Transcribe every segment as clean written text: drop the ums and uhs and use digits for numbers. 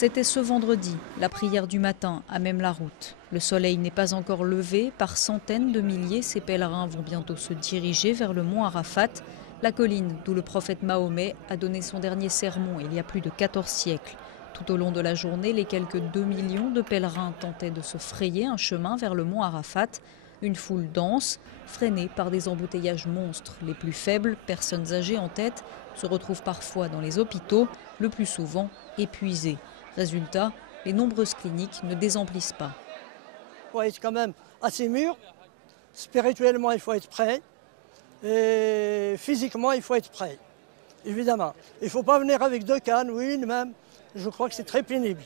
C'était ce vendredi, la prière du matin à même la route. Le soleil n'est pas encore levé, par centaines de milliers, ces pèlerins vont bientôt se diriger vers le mont Arafat, la colline d'où le prophète Mahomet a donné son dernier sermon il y a plus de 14 siècles. Tout au long de la journée, les quelques 2 millions de pèlerins tentaient de se frayer un chemin vers le mont Arafat. Une foule dense, freinée par des embouteillages monstres. Les plus faibles, personnes âgées en tête, se retrouvent parfois dans les hôpitaux, le plus souvent épuisés. Résultat, les nombreuses cliniques ne désemplissent pas. Il faut être quand même assez mûr. Spirituellement, il faut être prêt. Et physiquement, il faut être prêt. Évidemment. Il ne faut pas venir avec 2 cannes ou une même. Je crois que c'est très pénible.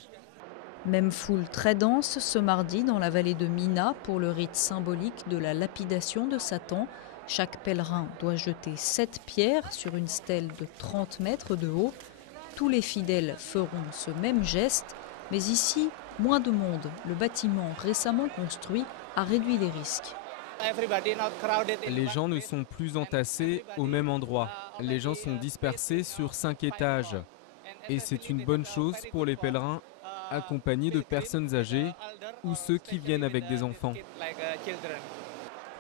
Même foule très dense ce mardi dans la vallée de Mina pour le rite symbolique de la lapidation de Satan. Chaque pèlerin doit jeter 7 pierres sur une stèle de 30 mètres de haut. Tous les fidèles feront ce même geste, mais ici, moins de monde. Le bâtiment récemment construit a réduit les risques. Les gens ne sont plus entassés au même endroit. Les gens sont dispersés sur 5 étages. Et c'est une bonne chose pour les pèlerins accompagnés de personnes âgées ou ceux qui viennent avec des enfants.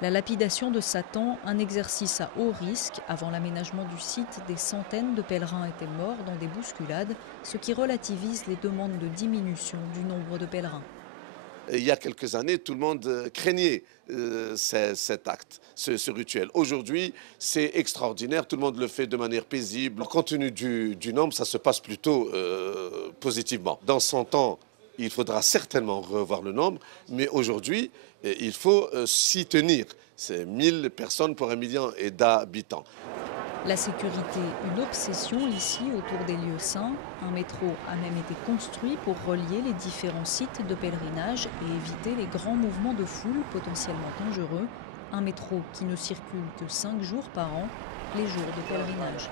La lapidation de Satan, un exercice à haut risque. Avant l'aménagement du site, des centaines de pèlerins étaient morts dans des bousculades, ce qui relativise les demandes de diminution du nombre de pèlerins. Il y a quelques années, tout le monde craignait cet acte, ce rituel. Aujourd'hui, c'est extraordinaire, tout le monde le fait de manière paisible. Compte tenu du nombre, ça se passe plutôt positivement. Dans 100 ans, il faudra certainement revoir le nombre, mais aujourd'hui, il faut s'y tenir. C'est 1000 personnes pour 1 million d'habitants. La sécurité, une obsession ici autour des lieux saints. Un métro a même été construit pour relier les différents sites de pèlerinage et éviter les grands mouvements de foule potentiellement dangereux. Un métro qui ne circule que 5 jours par an, les jours de pèlerinage.